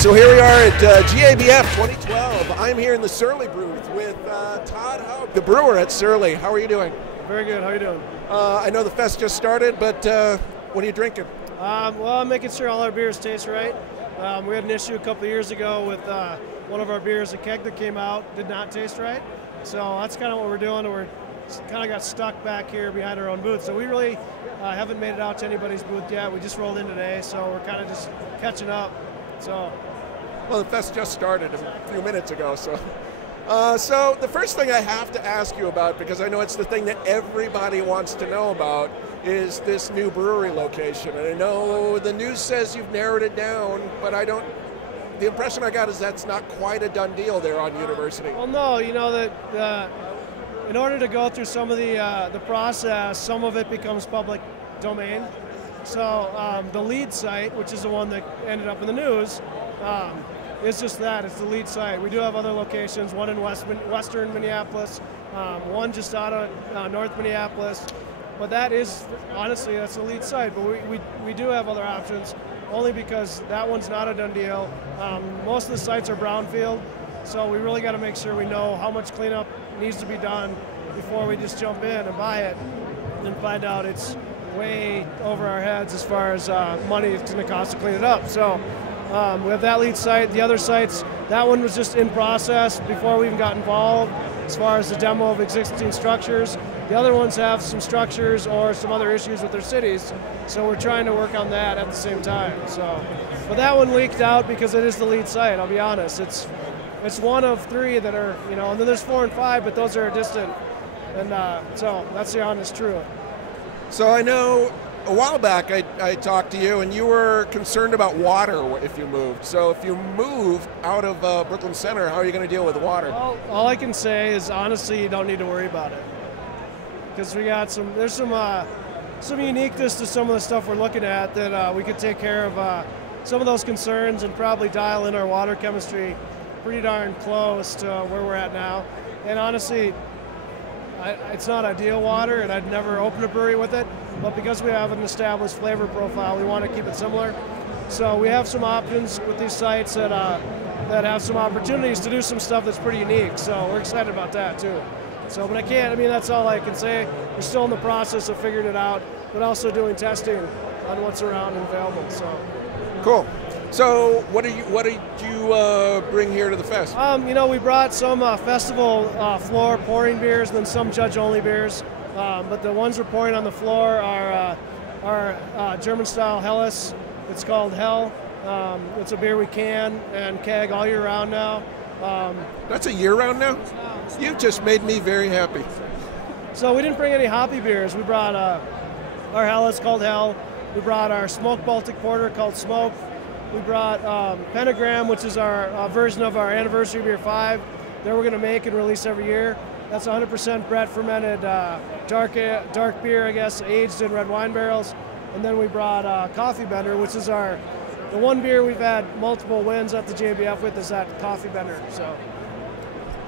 So here we are at GABF 2012. I'm here in the Surly booth with Todd, Haug, the brewer at Surly. How are you doing? Very good. How are you doing? I know the fest just started, but what are you drinking? Well, I'm making sure all our beers taste right. We had an issue a couple of years ago with one of our beers, a keg that came out, did not taste right. So that's kind of what we're doing. We're kind of got stuck back here behind our own booth. So we really haven't made it out to anybody's booth yet. We just rolled in today, so we're kind of just catching up. So. Well, the fest just started a few minutes ago, so. So the first thing I have to ask you about, because I know it's the thing that everybody wants to know about, is this new brewery location. And I know the news says you've narrowed it down, but the impression I got is that's not quite a done deal there on University. Well, no, you know that in order to go through some of the process, some of it becomes public domain. So the lead site, which is the one that ended up in the news, it's just that, it's the lead site. We do have other locations, one in western Minneapolis, one just out of North Minneapolis, but that is, honestly, that's the lead site. But we do have other options, only because that one's not a done deal. Most of the sites are brownfield, so we really got to make sure we know how much cleanup needs to be done before we just jump in and buy it and find out it's way over our heads as far as money it's going to cost to clean it up. So. We have that lead site. The other sites, that one was just in process before we even got involved as far as the demo of existing structures. The other ones have some structures or some other issues with their cities, so we're trying to work on that at the same time. So, but that one leaked out because it is the lead site, I'll be honest. It's one of three that are, you know, and then there's 4 and 5, but those are distant. And so that's the honest truth. So I know a while back I talked to you and you were concerned about water if you moved. So if you move out of Brooklyn Center, how are you going to deal with water? Well, all I can say is honestly you don't need to worry about it. Because there's some uniqueness to some of the stuff we're looking at that we could take care of some of those concerns and probably dial in our water chemistry pretty darn close to where we're at now. And honestly, it's not ideal water, and I'd never open a brewery with it, but because we have an established flavor profile, we want to keep it similar. So we have some options with these sites that have some opportunities to do some stuff that's pretty unique, so we're excited about that too. So, but that's all I can say. We're still in the process of figuring it out, but also doing testing on what's around and available. So. Cool. So what did you bring here to the fest? You know, we brought some festival floor pouring beers and then some judge-only beers. But the ones we're pouring on the floor are German-style Helles. It's called Hell. It's a beer we can and keg all year round now. That's a year round now? You just made me very happy. So we didn't bring any hoppy beers. We brought our Helles called Hell. We brought our smoked Baltic Porter called Smoke. We brought Pentagram, which is our version of our anniversary beer 5 that we're going to make and release every year. That's 100% Brett fermented dark beer, I guess, aged in red wine barrels. And then we brought Coffee Bender, which is the one beer we've had multiple wins at the JBF with, is that Coffee Bender.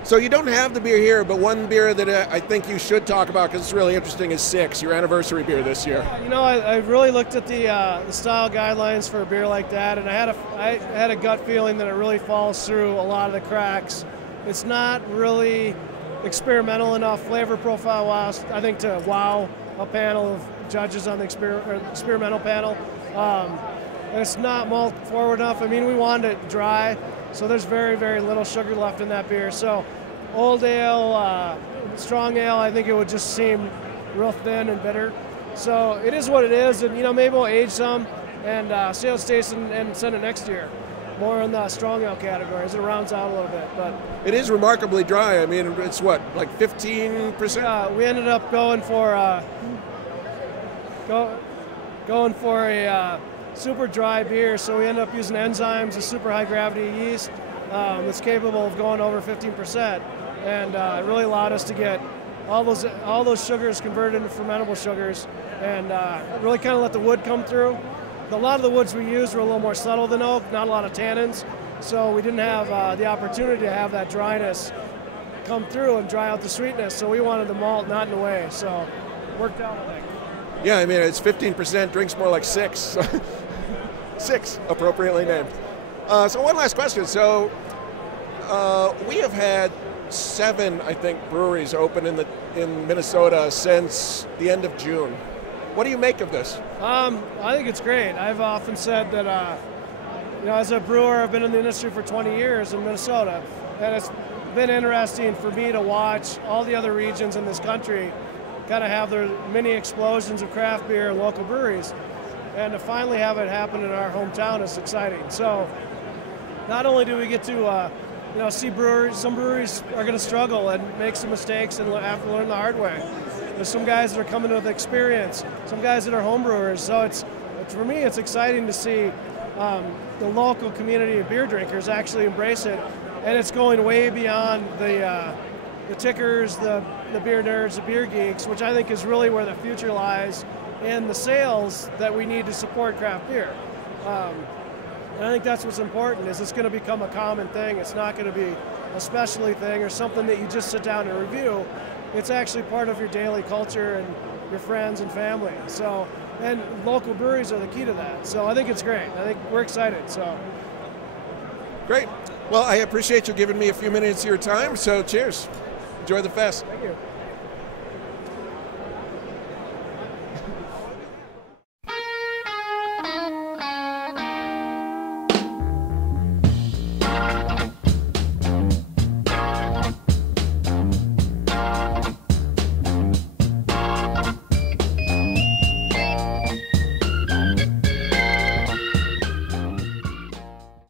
So you don't have the beer here, but one beer that I think you should talk about because it's really interesting is 6, your anniversary beer this year. You know, I really looked at the style guidelines for a beer like that, and I had a gut feeling that it really falls through a lot of the cracks. It's not really experimental enough flavor profile-wise, I think, to wow a panel of judges on the experimental panel. It's not malt forward enough. I mean, we wanted it dry, so there's very, very little sugar left in that beer. So old ale, strong ale, I think it would just seem real thin and bitter. So it is what it is, and you know, maybe we'll age some and see how it tastes and send it next year. More in the strong ale category as it rounds out a little bit. But it is remarkably dry. I mean, it's what, like 15%? Yeah, we ended up going for a super dry beer, so we ended up using enzymes, a super high gravity yeast that's capable of going over 15%, and it really allowed us to get all those sugars converted into fermentable sugars, and really kind of let the wood come through. A lot of the woods we used were a little more subtle than oak, not a lot of tannins, so we didn't have the opportunity to have that dryness come through and dry out the sweetness, so we wanted the malt not in the way, so it worked out, I think. Yeah, I mean, it's 15%, drinks more like 6. 6, appropriately named. So one last question. So we have had 7, I think, breweries open in Minnesota since the end of June. What do you make of this? I think it's great. I've often said that, as a brewer, I've been in the industry for 20 years in Minnesota, and it's been interesting for me to watch all the other regions in this country kind of have their mini explosions of craft beer and local breweries, and to finally have it happen in our hometown is exciting. So not only do we get to see breweries, some breweries are going to struggle and make some mistakes and have to learn the hard way. There's some guys that are coming with experience, some guys that are home brewers. So it's for me, it's exciting to see the local community of beer drinkers actually embrace it, and it's going way beyond the tickers, the beer nerds, the beer geeks, which I think is really where the future lies in the sales that we need to support craft beer. And I think that's what's important, is it's going to become a common thing. It's not going to be a specialty thing or something that you just sit down and review. It's actually part of your daily culture and your friends and family. So, and local breweries are the key to that. So I think it's great. I think we're excited. So great. Well, I appreciate you giving me a few minutes of your time. So cheers. Enjoy the fest. Thank you.